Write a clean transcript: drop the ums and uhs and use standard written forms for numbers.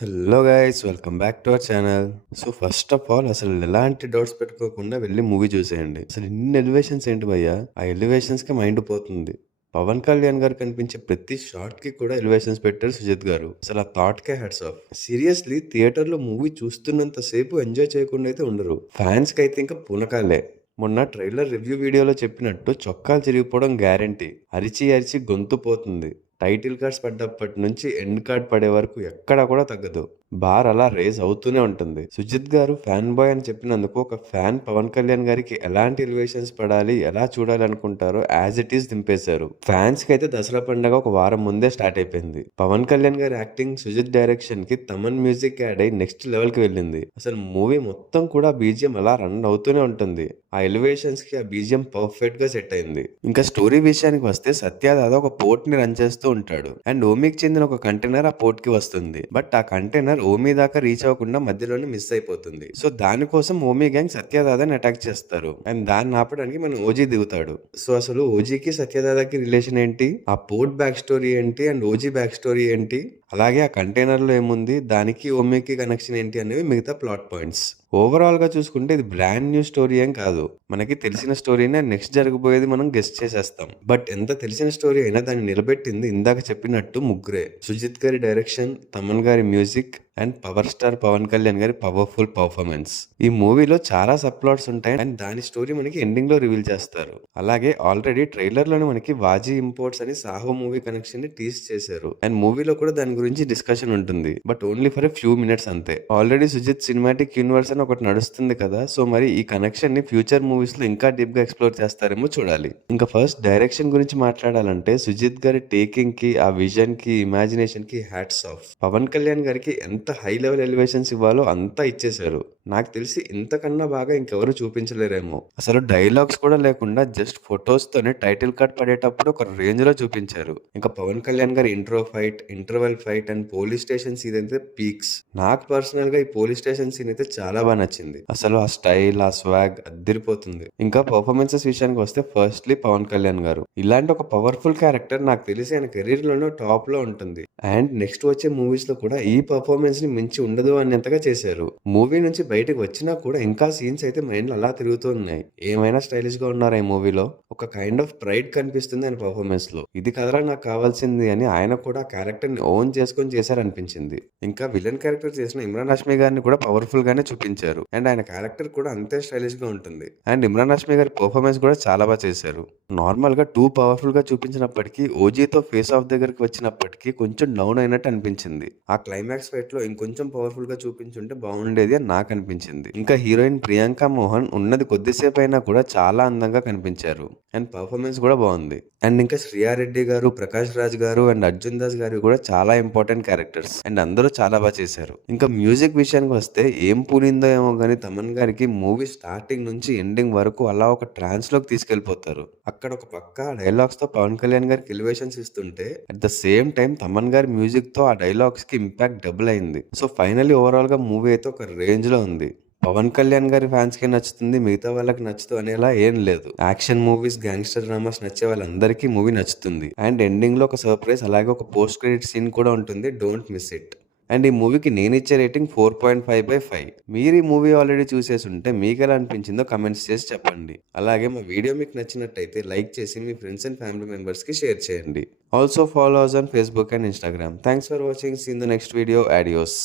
Hello guys, welcome back to our channel. So first of all అసలు ఎలాంటి doubts పెట్టుకోకుండా వెళ్ళి మూవీ చూసేయండి. అసలు ఇన్ని ఎలివేషన్స్ ఏంటి భయ్యా? ఆ ఎలివేషన్స్ కి మైండ్ పోతుంది. పవన్ కళ్యాణ్ గారు కనిపించే ప్రతి షార్ట్ కి కూడా ఎలివేషన్స్ పెట్టారు సుజిత్ గారు. అసలు ఆ thought K heads of. Seriously theatre లో మూవీ చూస్తున్నంత సేపు ఎంజాయ్ చేయకుండా అయితే ఉండరు. ఫ్యాన్స్ కి అయితే ఇంకా పూనకాలే. మొన్న ట్రైలర్ రివ్యూ వీడియోలో చెప్పినట్టు చొక్కాలు చిరిగిపోవడం గ్యారంటీ. అరిచి అరిచి గొంతు పోతుంది. టైటిల్ కార్డ్స్ పడ్డప్పటి నుంచి ఎండ్ కార్డ్ పడే వరకు ఎక్కడా కూడా తగ్గదు. బార్ అలా రేజ్ అవుతూనే ఉంటుంది. సుజిత్ గారు ఫ్యాన్ బాయ్ అని చెప్పినందుకు ఒక ఫ్యాన్ పవన్ కళ్యాణ్ గారికి ఎలాంటి ఎలివేషన్స్ పడాలి, ఎలా చూడాలి అనుకుంటారో యాజ్ ఇట్ ఈస్ దింపేశారు. ఫ్యాన్స్ కి అయితే దసరా పండుగ ఒక వారం ముందే స్టార్ట్ అయిపోయింది. పవన్ కళ్యాణ్ గారి యాక్టింగ్, సుజిత్ డైరెక్షన్ కి తమన్ మ్యూజిక్ యాడ్ అయి నెక్స్ట్ లెవెల్ కి వెళ్ళింది. అసలు మూవీ మొత్తం కూడా బీజిఎం అలా రన్ అవుతూనే ఉంటుంది. ఆ ఎలివేషన్స్ కి ఆ బీజిఎం పర్ఫెక్ట్ గా సెట్ అయింది. ఇంకా స్టోరీ విషయానికి వస్తే సత్యదాద ఒక పోర్ట్ ని రన్ చేస్తూ ఉంటాడు. అండ్ ఓమికి చెందిన ఒక కంటైనర్ ఆ పోర్ట్ కి వస్తుంది. బట్ ఆ కంటైనర్ ఓమి దాకా రీచ్ అవ్వకుండా మధ్యలోనే మిస్ అయిపోతుంది. సో దానికోసం ఓమి గ్యాంగ్ సత్యదాదని అటాక్ చేస్తారు. అండ్ దాన్ని ఆపడానికి మన ఓజీ దిగుతాడు. సో అసలు ఓజీకి సత్యదాదాకి రిలేషన్ ఏంటి, ఆ పోర్ట్ బ్యాక్ స్టోరీ ఏంటి, అండ్ ఓజీ బ్యాక్ స్టోరీ ఏంటి, అలాగే ఆ కంటైనర్ లో ఏముంది, దానికి ఓమికి కనెక్షన్ ఏంటి అనేవి మిగతా ప్లాట్ పాయింట్స్. ఓవరాల్ గా చూసుకుంటే ఇది బ్రాండ్ న్యూ స్టోరీ ఏం కాదు. మనకి తెలిసిన స్టోరీనే నెక్స్ట్ జరగబోయేది మనం గెస్ట్ చేసేస్తాం. బట్ ఎంత తెలిసిన స్టోరీ అయినా దాన్ని నిలబెట్టింది ఇందాక చెప్పినట్టు ముగ్గురే. సుజిత్ గారి డైరెక్షన్, తమన్ గారి music, and power star Pawan Kalyan గారి పవర్ఫుల్ పర్ఫార్మెన్స్. ఈ మూవీలో చాలా సబ్ ప్లాట్స్ ఉంటాయి అండ్ దాని స్టోరీ మనకి ఎండింగ్ లో రివీల్ చేస్తారు. అలాగే ఆల్రెడీ ట్రైలర్ లోనే మనకి వాజీ ఇంపోర్ట్స్ అని సాహో మూవీ కనెక్షన్ ని టీస్ చేశారు. అండ్ మూవీలో కూడా దాని గురించి డిస్కషన్ ఉంటుంది. But only for a few minutes అంతే. ఆల్రెడీ సుజిత్ సినిమాటిక్ యూనివర్స్ అని ఒకటి నడుస్తుంది కదా, సో మరి ఈ కనెక్షన్ ని ఫ్యూచర్ మూవీస్ లో ఇంకా డీప్ గా ఎక్స్ప్లోర్ చేస్తారేమో చూడాలి. ఇంకా ఫస్ట్ డైరెక్షన్ గురించి మాట్లాడాలంటే సుజిత్ గారి టేకింగ్ కి, ఆ విజన్ కి, ఇమాజినేషన్ కి హ్యాట్స్ ఆఫ్. పవన్ కళ్యాణ్ గారికి ఎంత హై లెవెల్ ఎలివేషన్స్ ఇవ్వాలో అంతా ఇచ్చేశారు. నాకు తెలిసి ఇంతకన్నా బాగా ఇంకెవరు చూపించలేరేమో. అసలు డైలాగ్స్ కూడా లేకుండా జస్ట్ ఫొటోస్ తోనే టైటిల్ కార్డ్ పడేటప్పుడు ఒక రేంజ్ లో చూపించారు. ఇంకా పవన్ కళ్యాణ్ గారి intro fight, interval fight and police station scene అయితే పీక్స్. నాకు పర్సనల్ గా ఈ పోలీస్ స్టేషన్ సీన్ అయితే చాలా బాగా నచ్చింది. అసలు ఆ స్టైల్, ఆ స్వాగ్ అద్దిరిపోతుంది. ఇంకా పర్ఫార్మెన్సెస్ విషయానికి వస్తే ఫస్ట్లీ పవన్ కళ్యాణ్ గారు. ఇలాంటి ఒక పవర్ఫుల్ క్యారెక్టర్ నాకు తెలిసి ఆయన కెరీర్ లోనూ టాప్ లో ఉంటుంది. అండ్ నెక్స్ట్ వచ్చే మూవీస్ లో కూడా ఈ పర్ఫార్మెన్స్ ని మించి ఉండదు అనేంతగా చేశారు. మూవీ నుంచి బయటకు వచ్చినా కూడా ఇంకా సీన్స్ అయితే మైండ్ అలా తిరుగుతూ ఉన్నాయి. ఏమైనా స్టైలిష్ గా ఉన్నారు ఈ మూవీలో. ఒక కైండ్ ఆఫ్ ప్రైడ్ కనిపిస్తుంది ఆయన పర్ఫార్మెన్స్ లో. ఇది కదరా నాకు కావాల్సింది అని ఆయన కూడా క్యారెక్టర్ ని ఓన్ చేసుకొని చేశారనిపించింది. ఇంకా విలన్ క్యారెక్టర్ చేసిన ఇమ్రాన్ హాష్మి గారిని కూడా పవర్ఫుల్ గానే చూపించారు. అండ్ ఆయన క్యారెక్టర్ కూడా అంతే స్టైలిష్ గా ఉంటుంది. అండ్ ఇమ్రాన్ హాష్మి గారి పర్ఫార్మెన్స్ కూడా చాలా బాగా చేశారు. నార్మల్ గా టూ పవర్ఫుల్ గా చూపించినప్పటికీ ఓజీతో ఫేస్ ఆఫ్ దగ్గరికి వచ్చినప్పటికీ కొంచెం డౌన్ అయినట్టు అనిపించింది. ఆ క్లైమాక్స్ ఫైట్ లో ఇంకొంచెం పవర్ఫుల్ గా చూపించుంటే బాగుండేది అని నాకు అనిపించింది. ఇంకా హీరోయిన్ ప్రియాంక మోహన్ ఉన్నది కొద్దిసేపు అయినా కూడా చాలా అందంగా కనిపించారు. అండ్ పర్ఫార్మెన్స్ కూడా బాగుంది. అండ్ ఇంకా శ్రీయారెడ్డి గారు, ప్రకాష్ రాజ్ గారు అండ్ అర్జున్ దాస్ గారు కూడా చాలా ఇంపార్టెంట్ క్యారెక్టర్స్. అండ్ అందరూ చాలా బాగా చేశారు. ఇంకా మ్యూజిక్ విషయానికి వస్తే ఏం పూనిందో ఏమో గానీ తమన్ గారికి మూవీ స్టార్టింగ్ నుంచి ఎండింగ్ వరకు అలా ఒక ట్రాన్స్ లోకి తీసుకెళ్లిపోతారు. అక్కడ ఒక పక్క డైలాగ్స్ తో పవన్ కళ్యాణ్ గారికి ఎలివేషన్స్ ఇస్తుంటే at the same time Thaman గారి మ్యూజిక్ తో ఆ డైలాగ్స్ కి ఇంపాక్ట్ డబుల్ అయింది. సో ఫైనల్లీ ఓవరాల్ గా మూవీ అయితే ఒక రేంజ్ లో ఉంది. పవన్ కళ్యాణ్ గారి ఫ్యాన్స్ కి నచ్చుతుంది, మిగతా వాళ్ళకి నచ్చుతూ అనేలా ఏం లేదు. యాక్షన్ మూవీస్, గ్యాంగ్స్టర్ డ్రామాస్ నచ్చే వాళ్ళందరికీ మూవీ నచ్చుతుంది. అండ్ ఎండింగ్ లో ఒక సర్ప్రైజ్, అలాగే ఒక పోస్ట్ క్రెడిట్ సీన్ కూడా ఉంటుంది. Don't miss it. అండ్ ఈ మూవీకి నేను ఇచ్చే రేటింగ్ 4.5/5. మీరు ఈ మూవీ ఆల్రెడీ చూసేసి ఉంటే మీకు ఎలా అనిపించిందో కమెంట్స్ చేసి చెప్పండి. అలాగే మా వీడియో మీకు నచ్చినట్టయితే లైక్ చేసి మీ ఫ్రెండ్స్ అండ్ ఫ్యామిలీ మెంబర్స్ కి షేర్ చేయండి. Also follow us on Facebook and Instagram. Thanks for watching. See in the next video. Audios.